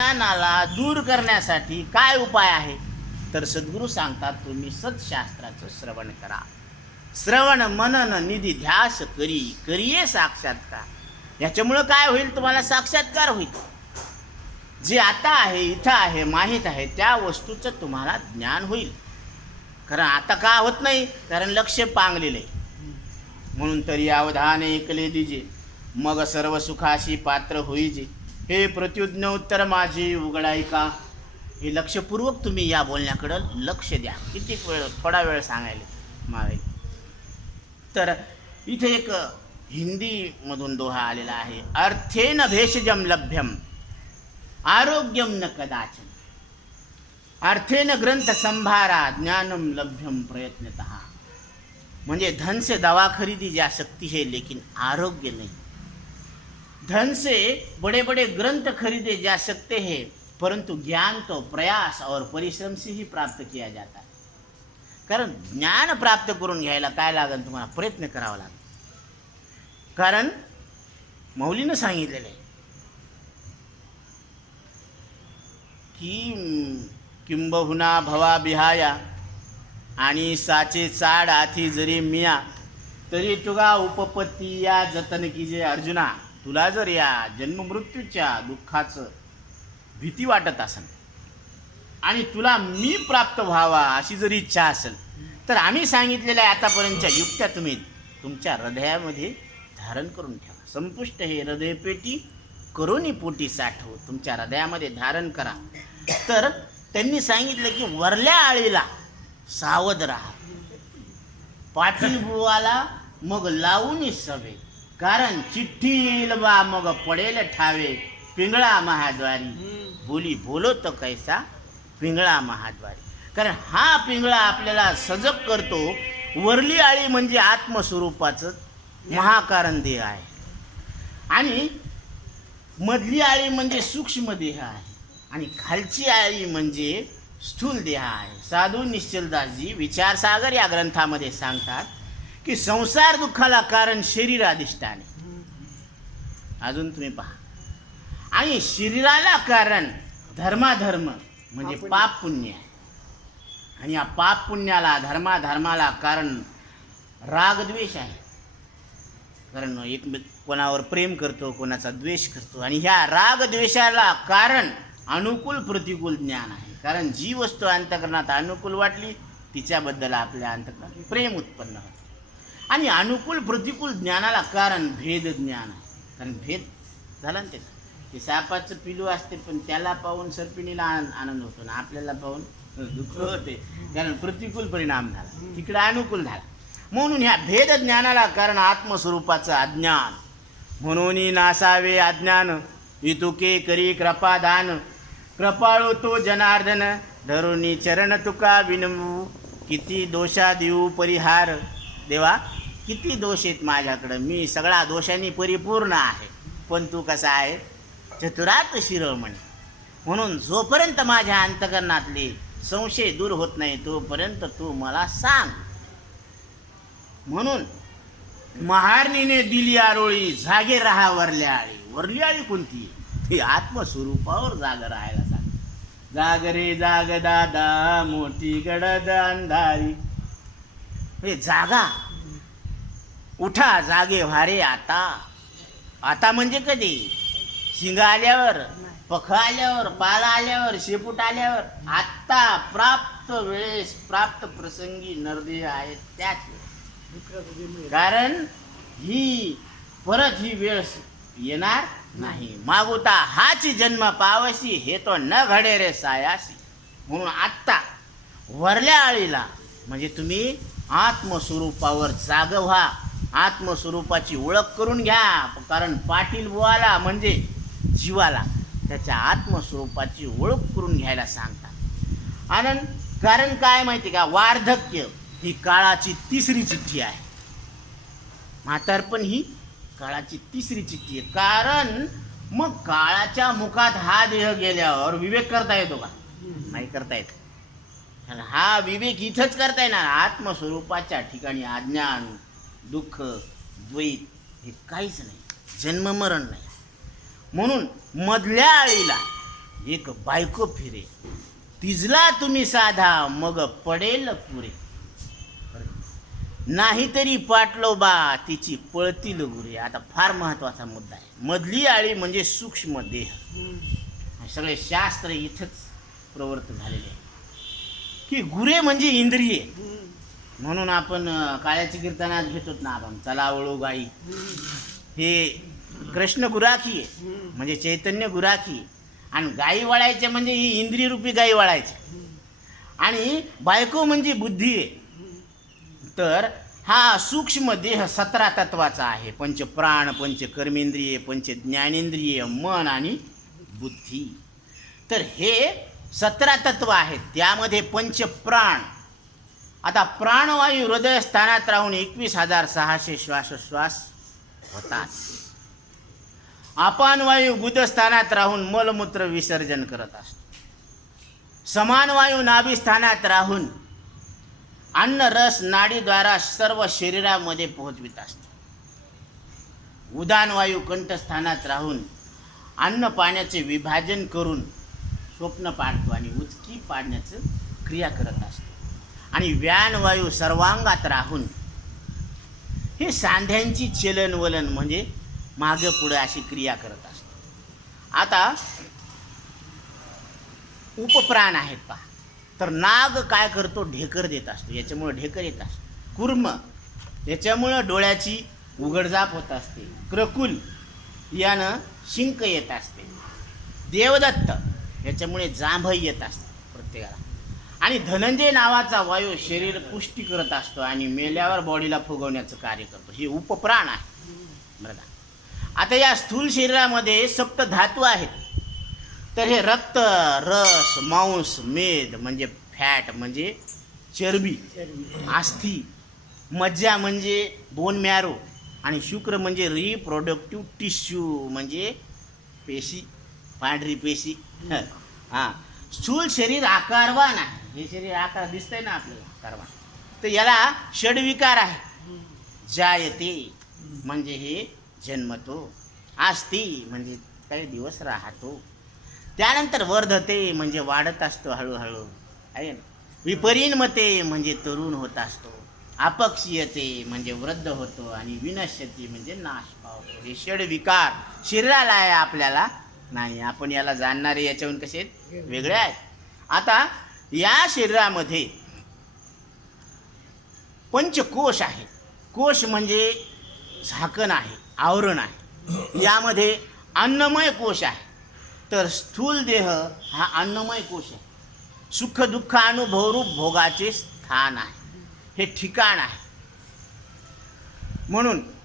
ज्ञानाला दूर करण्यासाठी काय उपाय आहे? तर सद्गुरू सांगतात तुम्ही सत्शास्त्राचं श्रवण करा. श्रवण मनन निधी ध्यास करी करिये साक्षात्कार. याच्यामुळं काय होईल? तुम्हाला साक्षात्कार होईल. जे आता आहे इथं आहे माहीत आहे त्या वस्तूचं तुम्हाला ज्ञान होईल. कारण आता का होत नाही? कारण लक्ष पांगलेलं आहे. म्हणून तरी अवधान ऐकले दिजे. मग सर्व सुखाशी पात्र होईजे. हे प्रत्युज्ञ उत्तर माझे उघडाय का हे लक्षपूर्वक तुम्ही या बोलण्याकडं लक्ष द्या. किती वेळ थोडा वेळ सांगायला मावे तर इथे एक हिंदीमधून दोहा आलेला आहे. अर्थेन भेषजम लभ्यम आरोग्यम न कदाचन अर्थेन ग्रंथ संभारा ज्ञानम लभ्यम प्रयत्नत. म्हणजे धन से दवा खरीदी जा सकती है लेकिन आरोग्य नहीं. धन से बड़े बड़े ग्रंथ खरीदे जा सकते हैं परंतु ज्ञान तो प्रयास और परिश्रम से ही प्राप्त किया जाता है। कारण ज्ञान प्राप्त करून घ्यायला काय लागेल तुम्हाला? प्रयत्न करावा लागेल. कारण मौलीनं सांगितलेलं आहे की किंबहुना भवा बिहाया आणि साचे चाड आथी जरी मिया तरी तुगा उपपत्ती या जतन कीजे अर्जुना. तुला जर या जन्ममृत्यूच्या दुःखाचं भीती वाटत असेल आणि तुला मी प्राप्त व्हावा अशी जर इच्छा असेल तर आम्ही सांगितलेल्या आतापर्यंतच्या युक्त्या तुम्ही तुमच्या हृदयामध्ये धारण करून ठेवा. संपुष्ट हे हृदयपेटी करोनी पोटी साठव. तुमच्या हृदयामध्ये धारण करा. तर त्यांनी सांगितलं की वरल्या आळीला सावध राहा. पाटील बुवाला मग लावून सभेत कारण चिठ्ठी येईल बा मग पडेल ठावे पिंगळा महाद्वारी. बोली बोलो तो कैसा पिंगळा महाद्वारी. कारण हा पिंगळा आपल्याला सजग करतो वरली आळी म्हणजे आत्मस्वरूपाचं महाकारण देह आहे. आणि मधली आळी म्हणजे सूक्ष्म देह आहे. आणि खालची आळी म्हणजे स्थूल देह आहे. साधू निश्चलदासजी विचारसागर या ग्रंथामध्ये सांगतात की संसार दुःखाला कारण शरीर अधिष्ठान आहे. अजून तुम्ही पहा. आणि शरीराला कारण धर्माधर्म म्हणजे पाप पुण्य. आहे. आणि या पाप पुण्याला धर्माधर्माला कारण रागद्वेष आहे. कारण एक कोणावर प्रेम करतो कोणाचा द्वेष करतो. आणि ह्या रागद्वेषाला कारण अनुकूल प्रतिकूल ज्ञान आहे. कारण जी वस्तू अंतकरणात अनुकूल वाटली तिच्याबद्दल आपल्या अंतकरणात प्रेम उत्पन्न होतं. आणि अनुकूल प्रतिकूल ज्ञानाला कारण भेद ज्ञान. कारण भेद झाला ना त्याचा. ते सापाचं पिलू असते पण त्याला पाहून सर्पिणीला आनंद आनंद होतो ना आपल्याला पाहून दुःख होते. कारण प्रतिकूल परिणाम झाला. तिकडे अनुकूल झाला. म्हणून ह्या भेद ज्ञानाला कारण आत्मस्वरूपाचं अज्ञान. म्हणून नासावे अज्ञान. इतुके करी कृपादान कृपाळू तो जनार्दन. धरुणी चरण तुका विनमू किती दोषा देऊ परिहार. देवा किती दोष आहेत माझ्याकडं? मी सगळा दोषांनी परिपूर्ण आहे. पण तू कसा आहे? चतुरात शिरोमणी. म्हणून जोपर्यंत माझ्या अंतकरणातले संशय दूर होत नाही तोपर्यंत तू मला सांग. म्हणून महारणीने दिली आरोळी जागे राहा वरल्या आळी. वरली आळी कोणती? ती आत्मस्वरूपावर जाग राहायला सांग. जाग रे जाग दादा मोठी गडद अंधारी. हे जागा. उठा जागे व्हारे आता. आता म्हणजे कधी? शिंग आल्यावर पख आल्यावर पाल आल्यावर शेपूट आल्यावर आत्ता प्राप्त वेळेस प्राप्त प्रसंगी नरदेह आहेत त्याच वेळेस. कारण ही परत ही वेळ येणार नाही. मागुता हाची जन्म पावसी हे तो न घडे रे सायासी म्हणून आत्ता वरल्या आळीला म्हणजे तुम्ही आत्मस्वरूपावर जाग व्हा. आत्मस्वरूपाची ओळख करून घ्या. कारण पाटील बुवाला म्हणजे जीवाला त्याच्या आत्मस्वरूपाची ओळख करून घ्यायला सांगतात. आनंद कारण काय माहिती का? वार्धक्य ही काळाची तिसरी चिठ्ठी आहे. म्हातारपण ही काळाची तिसरी चिठ्ठी आहे. कारण मग काळाच्या मुखात हा देह गेल्यावर विवेक करता येतो का? नाही करता येत. हा विवेक इथंच करता येणार. आत्मस्वरूपाच्या ठिकाणी अज्ञान दुःख द्वैत हे काहीच नाही. जन्ममरण नाही. म्हणून मधल्या आळीला एक बायको फिरे. तिजला तुम्ही साधा मग पडेल पुरे. नाहीतरी पाटलो बा तिची पळतील गुरे. आता फार महत्त्वाचा मुद्दा आहे. मधली आळी म्हणजे सूक्ष्म देह. हे सगळे शास्त्र इथंच प्रवृत्त झालेले आहे. की गुरे म्हणजे इंद्रिये. म्हणून आपण काळ्याची कीर्तनात घेतोत ना आपण. चला वळू गाई. हे कृष्ण गुराखी आहे. म्हणजे चैतन्य गुराखी आणि गाई वळायचे म्हणजे ही इंद्रियरूपी गाई वळायचे. आणि बायको म्हणजे बुद्धी आहे. तर हा सूक्ष्म देह सतरा तत्वाचा आहे. पंच प्राण पंच कर्मेंद्रिय पंच ज्ञानेंद्रिय मन आणि बुद्धी. तर हे सतरा तत्व आहेत. त्यामध्ये पंच प्राण आता प्राणवायू हृदयस्थानात राहून एकवीस हजार सहाशे श्वासोश्वास होतात. अपानवायू बुधस्थानात राहून मलमूत्र विसर्जन करत असतो. समान वायू नाभिस्थानात राहून अन्न रस नाडीद्वारा सर्व शरीरामध्ये पोहोचवित असतो. उदान वायू कंठस्थानात राहून अन्न पाण्याचे विभाजन करून स्वप्न पाडतो आणि उचकी पाडण्याचं क्रिया करत असतो. आणि व्यानवायू सर्वांगात राहून हे सांध्यांची चलनवलन म्हणजे मागं पुढं अशी क्रिया करत असतो. आता उपप्राण आहेत पहा. तर नाग काय करतो? ढेकर देत असतो. याच्यामुळं ढेकर येत असतो. कुर्म. याच्यामुळं डोळ्याची उघडझाप होत असते. क्रकुल यानं शिंक येत असते. देवदत्त. याच्यामुळे जांभही येत असतं प्रत्येकाला. आणि धनंजय नावाचा वायू शरीर पुष्टी करत असतो आणि मेल्यावर बॉडीला फुगवण्याचं कार्य करतो. हे उपप्राण आहे. बरं का? आता या स्थूल शरीरामध्ये सप्त धातू आहेत. तर हे रक्त रस मांस मेद म्हणजे फॅट म्हणजे चरबी आस्थी मज्जा म्हणजे बोन मॅरो आणि शुक्र म्हणजे रिप्रोडक्टिव्ह टिश्यू म्हणजे पेशी. पांढरी पेशी. हां. स्थूल शरीर आकारवान आहे हे शरीर आकार दिसतंय ना आपल्याला आकारवान तर याला षडविकार आहे. जायते म्हणजे हे जन्मतो. आस्ती म्हणजे काही दिवस राहतो. त्यानंतर वर्धते म्हणजे वाढत असतो हळूहळू. आहे ना? विपरिणमते म्हणजे तरुण होत असतो. अपक्षीयते म्हणजे वृद्ध होतो आणि विनश्यते म्हणजे नाश पावतो. हे षडविकार शरीराला आहे आपल्याला नाही आपण याला जाणणारे याच्याहून कसे आहेत? वेगळे आहेत. आता या शरीरामध्ये पंचकोश आहे. कोश म्हणजे झाकण आहे आवरण आहे. यामध्ये अन्नमय कोश आहे. तर स्थूल देह हा अन्नमय कोश आहे. सुख दुःख अनुभवरूप भोगाचे स्थान आहे. हे ठिकाण आहे. म्हणून